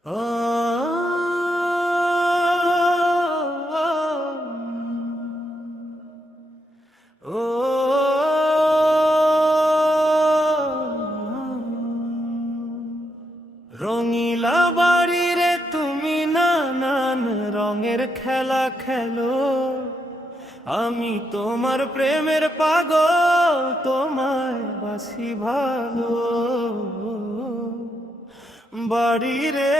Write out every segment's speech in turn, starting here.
রঙিলা বাড়িরে তুমি নানান রঙের খেলা খেলো, আমি তোমার প্রেমের পাগল, তোমায় বাসি ভালো। বাড়িরে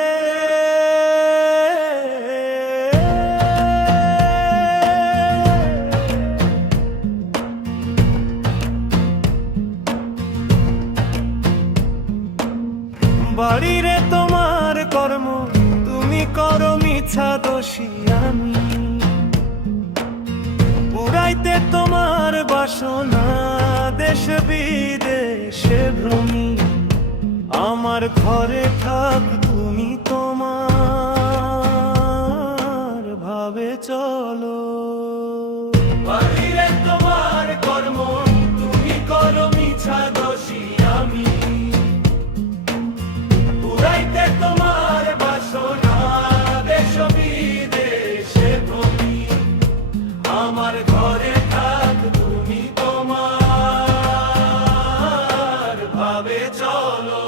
বাড়িরে তোমার কর্ম, তুমি করো মিছা দোষী, আমি পুরাইতে তোমার বাসনা, দেশ বিদেশে ভ্রমি। আমার ঘরে থাক তুমি, তোমার ভাবে চলো। বাড়িরে তোমার কর্ম, তুমি করো মিছা দোষী, আমি পুরাইতে তোমার বাসনা, দেশ বিদেশে ভ্রমি। আমার ঘরে থাক তুমি, তোমার ভাবে চলো।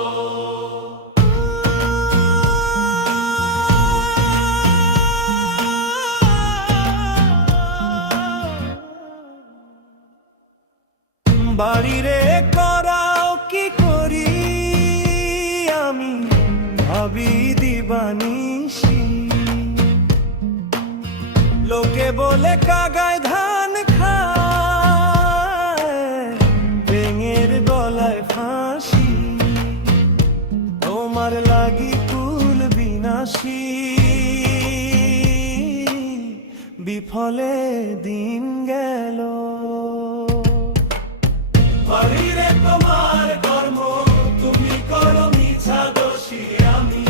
বাড়িরে করাও কি করি আমি, ভাবি দিবানিশি। লোকে বলে কাগায় ধান খায়, বেঙের গলায় ফাঁসি। তোমার লাগি কুল বিনাশী, বিফলে দিন গেল। বাড়িরে তোমার কর্ম, তুমি করো মিছা দোষী, আমি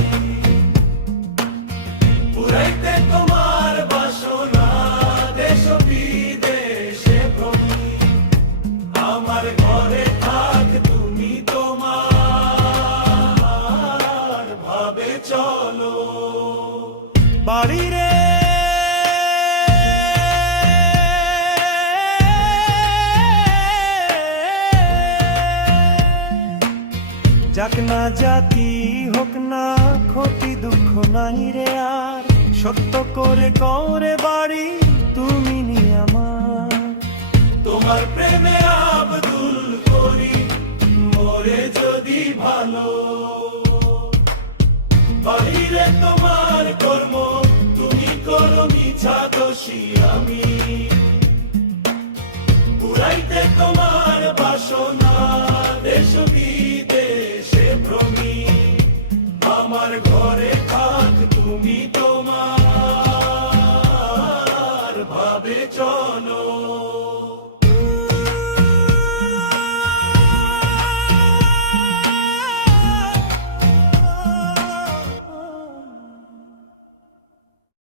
পুরাইতে তোমার বাসনা, দেশ বিদেশে ভ্রমি। আমার ঘরে থাক তুমি, তোমার ভাবে চলো। বাড়িরে যাক না জাতি হোক না ক্ষতি, দুঃখ নাই রে আর, সত্য করে কওরে বাড়ি তুমি নি আমার। তোমার প্রেমে আবদুল করি, মোরে যদি ভালো। বাড়িরে তোমার কর্ম, তুমি করো মিছা দোষী, আমি পুরাইতে তোমার বাসনা, দেশ বিদেশে ভ্রমি। আমার ঘরে থাক তুমি, তো